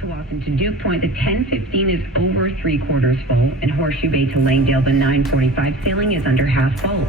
Tawasin to Duke Point, the 10:15 is over 3/4 full, and Horseshoe Bay to Langdale, the 9:45 sailing is under half full.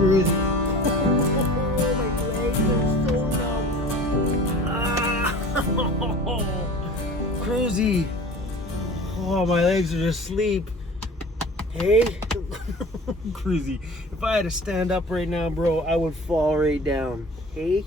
CRUZ. Oh, my legs are so numb. CRUZ. Oh, my legs are just asleep. Hey, CRUZ. If I had to stand up right now, bro, I would fall right down. Hey.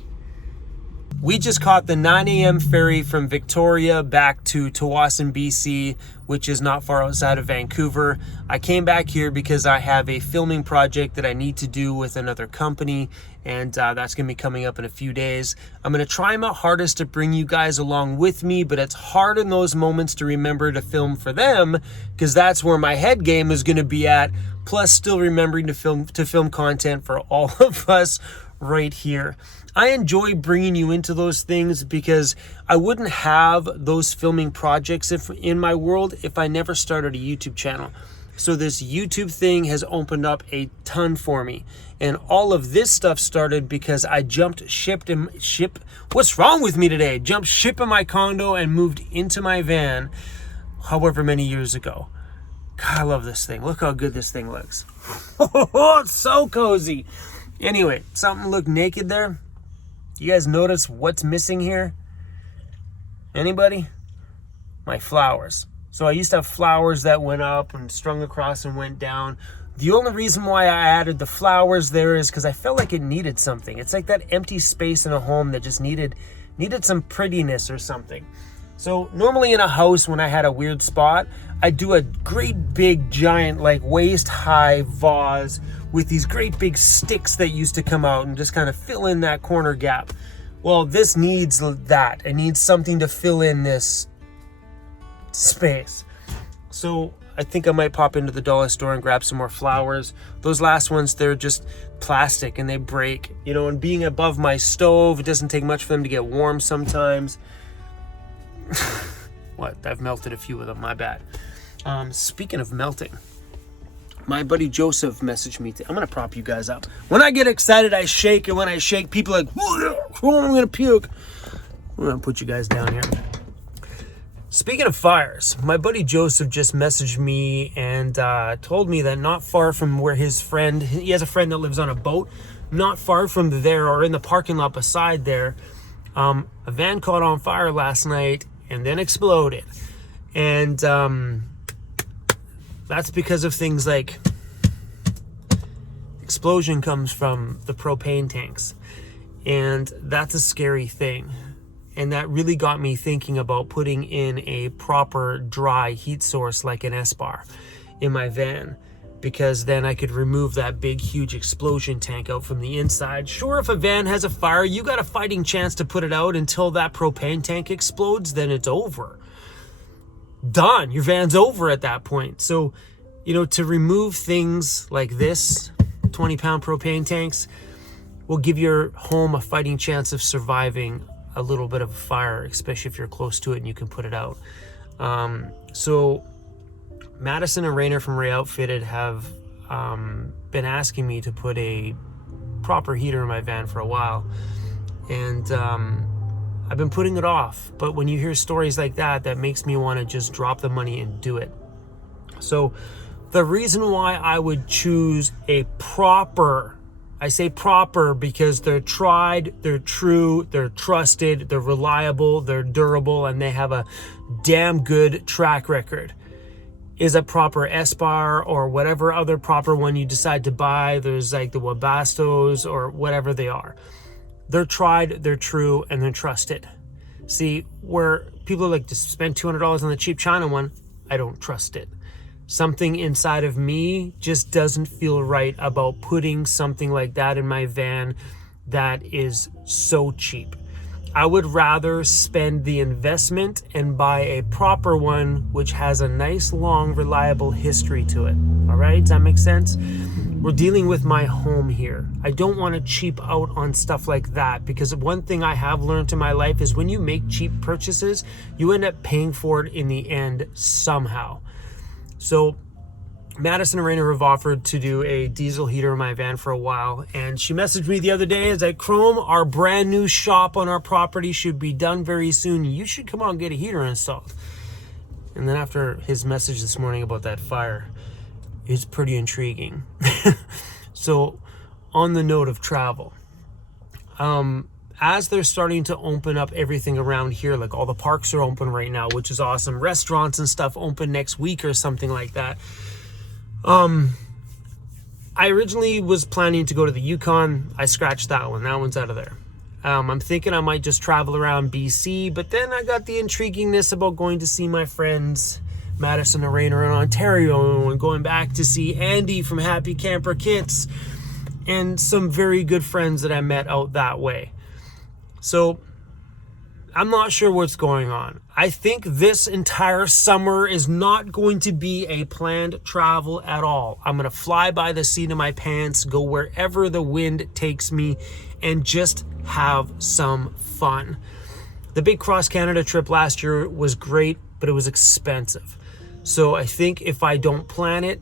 We just caught the 9 a.m. ferry from Victoria back to Tawasin, BC, which is not far outside of Vancouver. I came back here because I have a filming project that I need to do with another company, and that's going to be coming up in a few days. I'm going to try my hardest to bring you guys along with me, but it's hard in those moments to remember to film for them, because that's where my head game is going to be at, plus still remembering to film content for all of us right here. I enjoy bringing you into those things because I wouldn't have those filming projects in my world if I never started a YouTube channel. So this YouTube thing has opened up a ton for me. And all of this stuff started because I jumped ship. What's wrong with me today? Jumped ship in my condo and moved into my van however many years ago. God, I love this thing. Look how good this thing looks. Oh, it's so cozy. Anyway, something looked naked there. You guys notice what's missing here? Anybody? My flowers. So I used to have flowers that went up and strung across and went down. The only reason why I added the flowers there is because I felt like it needed something. It's like that empty space in a home that just needed some prettiness or something. So normally in a house, when I had a weird spot, I'd do a great big giant, like waist high vase with these great big sticks that used to come out and just kind of fill in that corner gap. Well, this needs that. It needs something to fill in this space. So I think I might pop into the dollar store and grab some more flowers. Those last ones, they're just plastic and they break. You know, and being above my stove, it doesn't take much for them to get warm sometimes. What? I've melted a few of them, my bad. Speaking of melting, my buddy Joseph messaged me. I'm going to prop you guys up. When I get excited, I shake, and when I shake, people are like, oh, I'm going to puke. I'm going to put you guys down here. Speaking of fires, my buddy Joseph just messaged me and told me that not far from where his friend, he has a friend that lives on a boat, not far from there or in the parking lot beside there, a van caught on fire last night and then exploded. And that's because of things like explosion comes from the propane tanks. And that's a scary thing. And that really got me thinking about putting in a proper dry heat source like an S-bar in my van, because then I could remove that big, huge explosion tank out from the inside. Sure, if a van has a fire, you got a fighting chance to put it out until that propane tank explodes, then it's over. Done. Your van's over at that point. So, you know, to remove things like this, 20-pound propane tanks, will give your home a fighting chance of surviving a little bit of a fire, especially if you're close to it and you can put it out. So Madison and Rainer from Ray Outfitted have been asking me to put a proper heater in my van for a while. And I've been putting it off. But when you hear stories like that, that makes me want to just drop the money and do it. So the reason why I would choose a proper, I say proper because they're tried, they're true, they're trusted, they're reliable, they're durable, and they have a damn good track record, is a proper S-bar or whatever other proper one you decide to buy. There's like the Webasto's or whatever they are. They're tried, they're true, and they're trusted. See, where people like to spend $200 on the cheap China one, I don't trust it. Something inside of me just doesn't feel right about putting something like that in my van that is so cheap. I would rather spend the investment and buy a proper one which has a nice, long, reliable history to it. All right, does that make sense? We're dealing with my home here. I don't want to cheap out on stuff like that, because one thing I have learned in my life is when you make cheap purchases, you end up paying for it in the end somehow. So Madison and Rainer have offered to do a diesel heater in my van for a while, and she messaged me the other day as like, Chrome, our brand new shop on our property should be done very soon. You should come out and get a heater installed. And then after his message this morning about that fire, it's pretty intriguing. So on the note of travel, as they're starting to open up everything around here, like all the parks are open right now, which is awesome. Restaurants and stuff open next week or something like that. I originally was planning to go to the Yukon. I scratched that one. That one's out of there. I'm thinking I might just travel around BC, but then I got the intriguingness about going to see my friends, Madison and Rainer in Ontario, and going back to see Andy from Happy Camper Kits, and some very good friends that I met out that way. So I'm not sure what's going on. I think this entire summer is not going to be a planned travel at all. I'm going to fly by the seat of my pants, go wherever the wind takes me, and just have some fun. The big cross Canada trip last year was great, but it was expensive. So I think if I don't plan it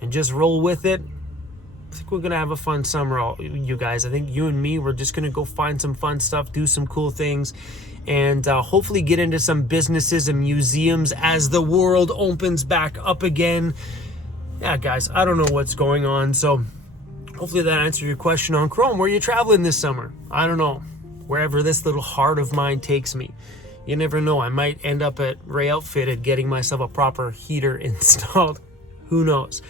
and just roll with it, I think we're going to have a fun summer, you guys. I think you and me, we're just going to go find some fun stuff, do some cool things, and hopefully get into some businesses and museums as the world opens back up again. Yeah, guys, I don't know what's going on. So hopefully that answered your question on Chrome. Where are you traveling this summer? I don't know. Wherever this little heart of mine takes me. You never know. I might end up at Ray Outfitted getting myself a proper heater installed. Who knows?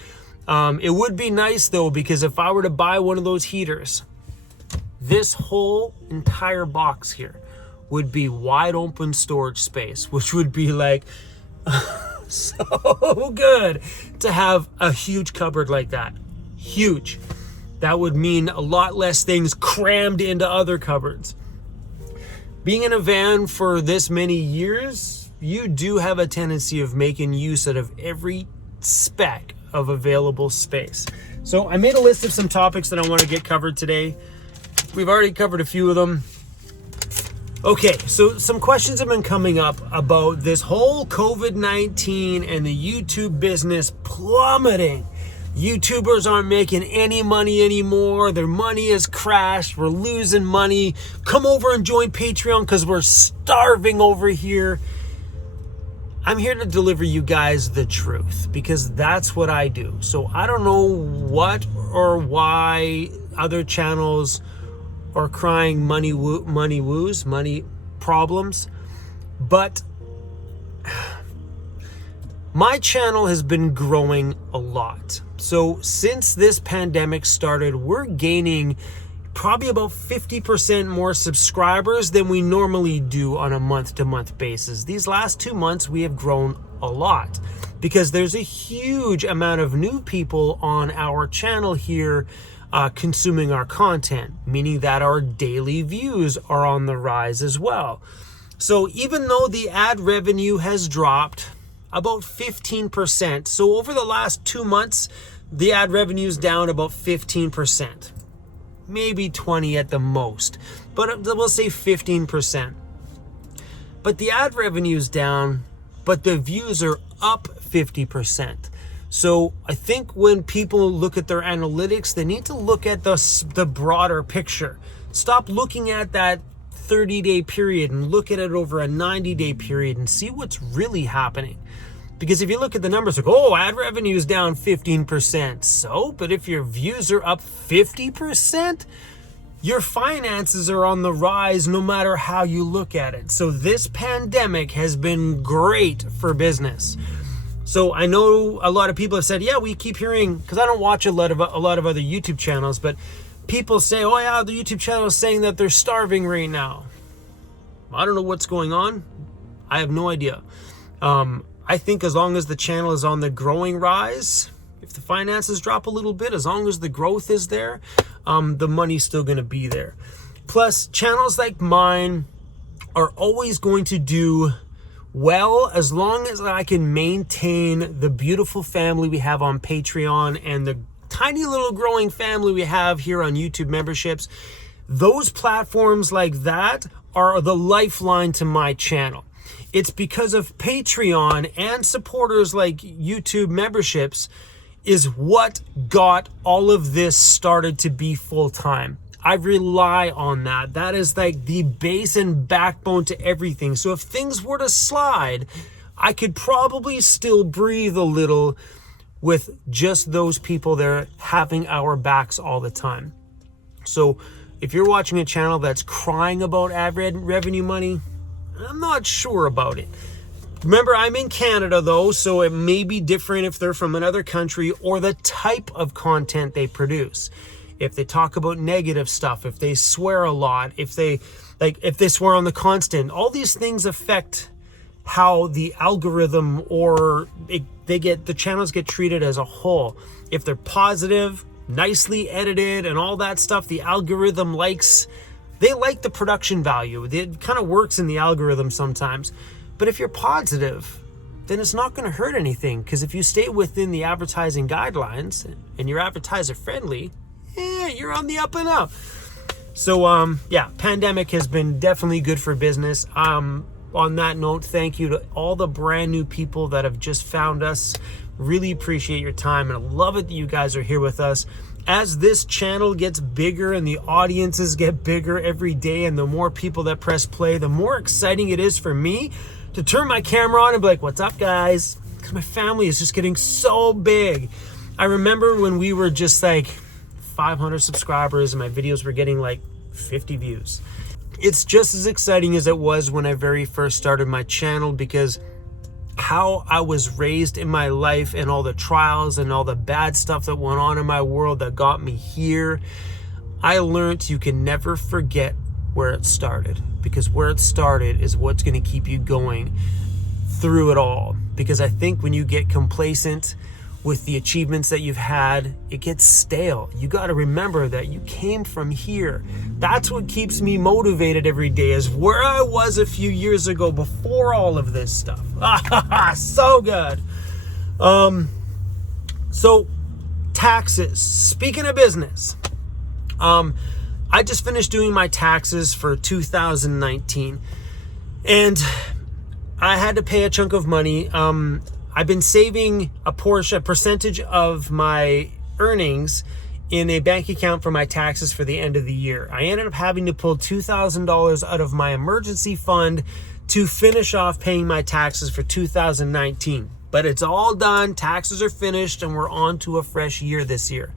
It would be nice though, because if I were to buy one of those heaters, this whole entire box here would be wide open storage space, which would be like so good to have a huge cupboard like that. Huge. That would mean a lot less things crammed into other cupboards. Being in a van for this many years, you do have a tendency of making use out of every speck of available space. So I made a list of some topics that I want to get covered today. We've already covered a few of them. Okay, so some questions have been coming up about this whole COVID-19 and the YouTube business plummeting. YouTubers aren't making any money anymore. Their money has crashed. We're losing money. Come over and join Patreon because we're starving over here. I'm here to deliver you guys the truth because that's what I do. So I don't know what or why other channels are crying money problems, but my channel has been growing a lot. So since this pandemic started, we're gaining probably about 50% more subscribers than we normally do on a month-to-month basis. These last 2 months, we have grown a lot because there's a huge amount of new people on our channel here consuming our content, meaning that our daily views are on the rise as well. So even though the ad revenue has dropped about 15%, so over the last 2 months, the ad revenue is down about 15%. Maybe 20 at the most, but we'll say 15%. But the ad revenue is down, but the views are up 50%. So I think when people look at their analytics, they need to look at the broader picture. Stop looking at that 30-day period and look at it over a 90-day period and see what's really happening. Because if you look at the numbers, like, oh, ad revenue is down 15%. So, but if your views are up 50%, your finances are on the rise no matter how you look at it. So this pandemic has been great for business. So I know a lot of people have said, yeah, we keep hearing, because I don't watch a lot of other YouTube channels, but people say, oh yeah, the YouTube channel is saying that they're starving right now. I don't know what's going on. I have no idea. I think as long as the channel is on the growing rise, if the finances drop a little bit, as long as the growth is there, the money's still going to be there. Plus, channels like mine are always going to do well as long as I can maintain the beautiful family we have on Patreon and the tiny little growing family we have here on YouTube memberships. Those platforms like that are the lifeline to my channel. It's because of Patreon and supporters like YouTube memberships is what got all of this started to be full-time. I rely on that. That is like the base and backbone to everything. So if things were to slide, I could probably still breathe a little with just those people there having our backs all the time. So if you're watching a channel that's crying about ad revenue money, I'm not sure about it. Remember, I'm in Canada though, so it may be different if they're from another country or the type of content they produce. If they talk about negative stuff, if they swear a lot, if they swear on the constant, all these things affect how the algorithm or the channels get treated as a whole. If they're positive, nicely edited and all that stuff, the algorithm they like the production value. It kind of works in the algorithm sometimes. But if you're positive, then it's not going to hurt anything, because if you stay within the advertising guidelines and you're advertiser friendly, you're on the up and up. So yeah, pandemic has been definitely good for business. On that note, thank you to all the brand new people that have just found us. Really appreciate your time, and I love it that you guys are here with us. As this channel gets bigger and the audiences get bigger every day, and the more people that press play, the more exciting it is for me to turn my camera on and be like, what's up, guys? Because my family is just getting so big. I remember when we were just like 500 subscribers and my videos were getting like 50 views. It's just as exciting as it was when I very first started my channel, because how I was raised in my life and all the trials and all the bad stuff that went on in my world that got me here, I learned you can never forget where it started, because where it started is what's going to keep you going through it all. Because I think when you get complacent with the achievements that you've had, it gets stale. You got to remember that you came from here. That's what keeps me motivated every day, is where I was a few years ago before all of this stuff. So good. So taxes. Speaking of business, I just finished doing my taxes for 2019, and I had to pay a chunk of money. I've been saving a percentage of my earnings in a bank account for my taxes for the end of the year. I ended up having to pull $2,000 out of my emergency fund to finish off paying my taxes for 2019. But it's all done, taxes are finished, and we're on to a fresh year this year.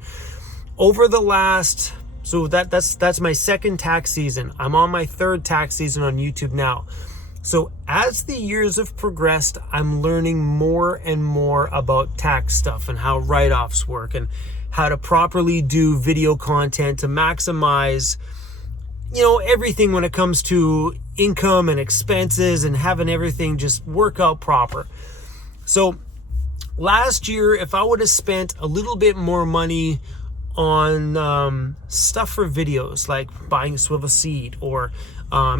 Over the last, so that's my second tax season. I'm on my third tax season on YouTube now. So as the years have progressed, I'm learning more and more about tax stuff and how write-offs work and how to properly do video content to maximize, everything when it comes to income and expenses and having everything just work out proper. So last year, if I would have spent a little bit more money on stuff for videos, like buying a swivel seat or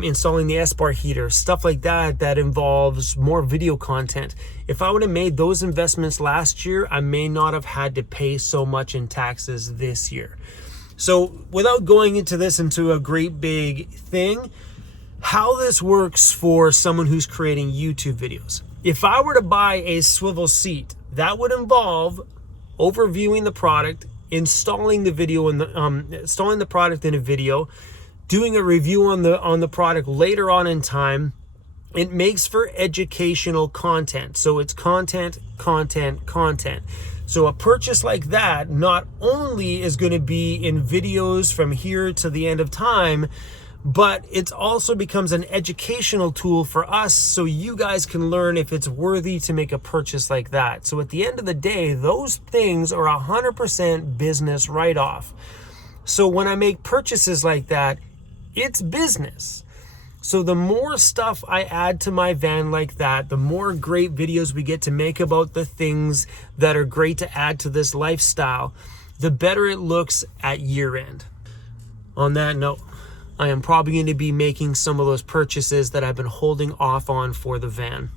installing the S-bar heater, stuff like that involves more video content. If I would have made those investments last year, I may not have had to pay so much in taxes this year. So without going into a great big thing, how this works for someone who's creating YouTube videos. If I were to buy a swivel seat, that would involve overviewing the product, installing the product in a video, doing a review on the product later on in time. It makes for educational content. So it's content. So a purchase like that not only is going to be in videos from here to the end of time, but it also becomes an educational tool for us, so you guys can learn if it's worthy to make a purchase like that. So at the end of the day, those things are 100% business write-off. So when I make purchases like that, it's business. So the more stuff I add to my van like that, the more great videos we get to make about the things that are great to add to this lifestyle, the better it looks at year end. on that note, I am probably going to be making some of those purchases that I've been holding off on for the van.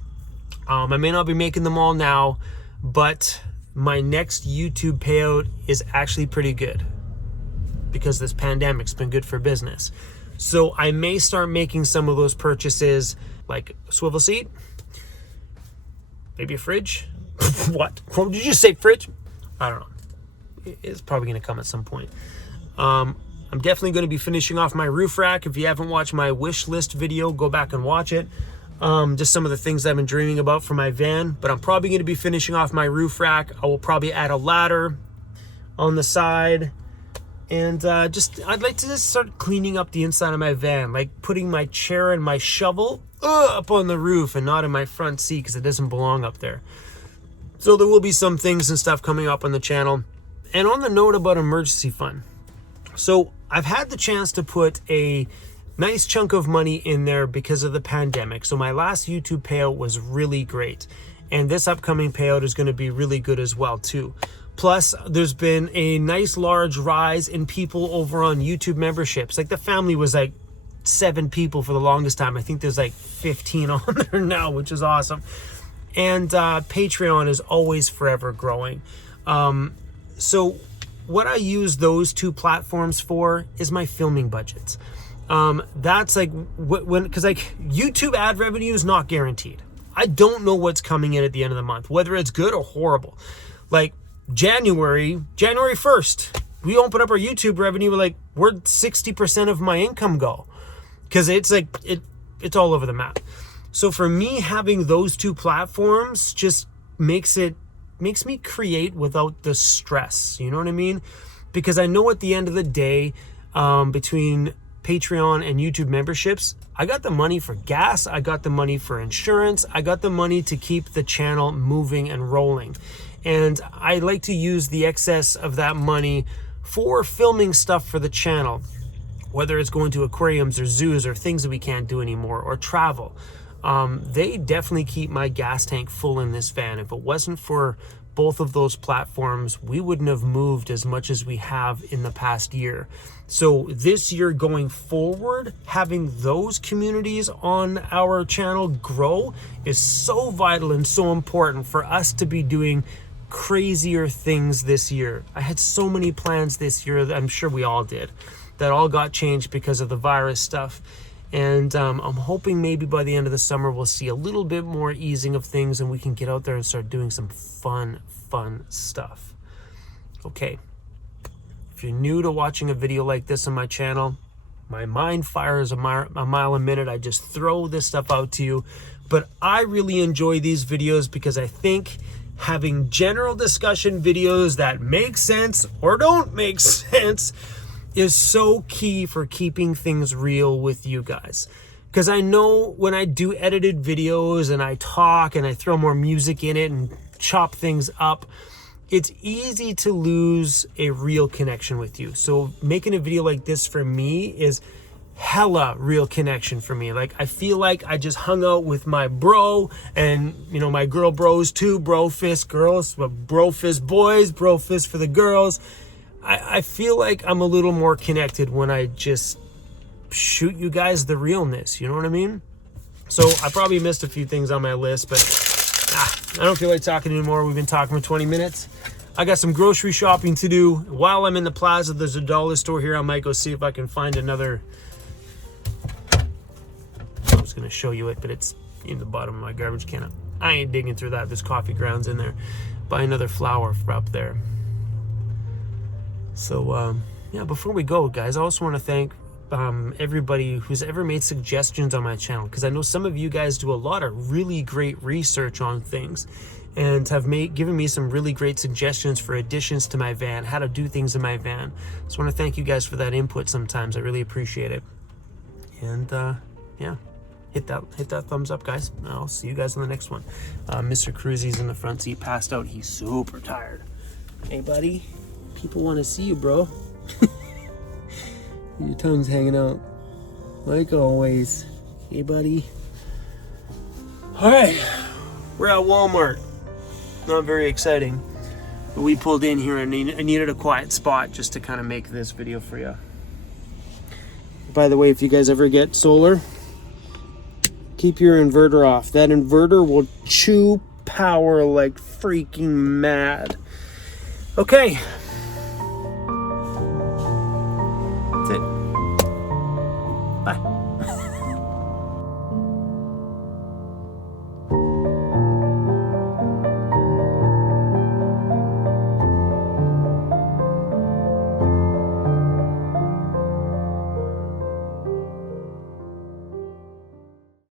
I may not be making them all now, but my next YouTube payout is actually pretty good because this pandemic's been good for business. So I may start making some of those purchases, like a swivel seat, maybe a fridge. What? Did you say fridge? I don't know. It's probably going to come at some point. I'm definitely going to be finishing off my roof rack. If you haven't watched my wish list video, go back and watch it. Just some of the things I've been dreaming about for my van. But I'm probably going to be finishing off my roof rack. I will probably add a ladder on the side. And I'd like to just start cleaning up the inside of my van. Like putting my chair and my shovel up on the roof and not in my front seat because it doesn't belong up there. So there will be some things and stuff coming up on the channel. And on the note about emergency fund. So I've had the chance to put a nice chunk of money in there because of the pandemic. So my last YouTube payout was really great. And this upcoming payout is going to be really good as well too. Plus, there's been a nice large rise in people over on YouTube memberships. Like the family was like 7 people for the longest time. I think there's like 15 on there now, which is awesome. And Patreon is always forever growing. So what I use those 2 platforms for is my filming budgets. That's like because like YouTube ad revenue is not guaranteed. I don't know what's coming in at the end of the month, whether it's good or horrible. Like January 1st, we open up our YouTube revenue, where'd 60% of my income go? Because it's like it's all over the map. So for me, having those 2 platforms just makes me create without the stress. You know what I mean? Because I know at the end of the day, between Patreon and YouTube memberships, I got the money for gas, I got the money for insurance, I got the money to keep the channel moving and rolling. And I like to use the excess of that money for filming stuff for the channel, whether it's going to aquariums or zoos or things that we can't do anymore, or travel. They definitely keep my gas tank full in this van. If it wasn't for both of those platforms, we wouldn't have moved as much as we have in the past year. So this year going forward, having those communities on our channel grow is so vital and so important for us to be doing crazier things this year. I had so many plans this year that I'm sure we all did, that all got changed because of the virus stuff. And I'm hoping maybe by the end of the summer we'll see a little bit more easing of things and we can get out there and start doing some fun stuff. Okay, if you're new to watching a video like this on my channel, my mind fires a mile a minute. I just throw this stuff out to you. But I really enjoy these videos because I think having general discussion videos that make sense or don't make sense is so key for keeping things real with you guys. Because I know when I do edited videos and I talk and I throw more music in it and chop things up, it's easy to lose a real connection with you. So making a video like this for me is hella real connection for me. Like I feel like I just hung out with my bro and my girl bros too, bro fist girls, but bro fist boys, bro fist for the girls. I feel like I'm a little more connected when I just shoot you guys the realness, you know what I mean? So I probably missed a few things on my list, but I don't feel like talking anymore. We've been talking for 20 minutes. I got some grocery shopping to do. While I'm in the plaza, there's a dollar store here. I might go see if I can find another. I was going to show you it, but it's in the bottom of my garbage can. I ain't digging through that. There's coffee grounds in there. Buy another flower for up there. So, yeah, before we go, guys, I also want to thank everybody who's ever made suggestions on my channel, because I know some of you guys do a lot of really great research on things and have given me some really great suggestions for additions to my van, how to do things in my van. So I want to thank you guys for that input sometimes. I really appreciate it. And yeah, hit that thumbs up, guys. I'll see you guys on the next one. Mr. CRUZ in the front seat, passed out. He's super tired. Hey, buddy. People want to see you, bro. Your tongue's hanging out. Like always. Hey, buddy. Alright. We're at Walmart. Not very exciting. But we pulled in here and I needed a quiet spot just to kind of make this video for you. By the way, if you guys ever get solar, keep your inverter off. That inverter will chew power like freaking mad. Okay,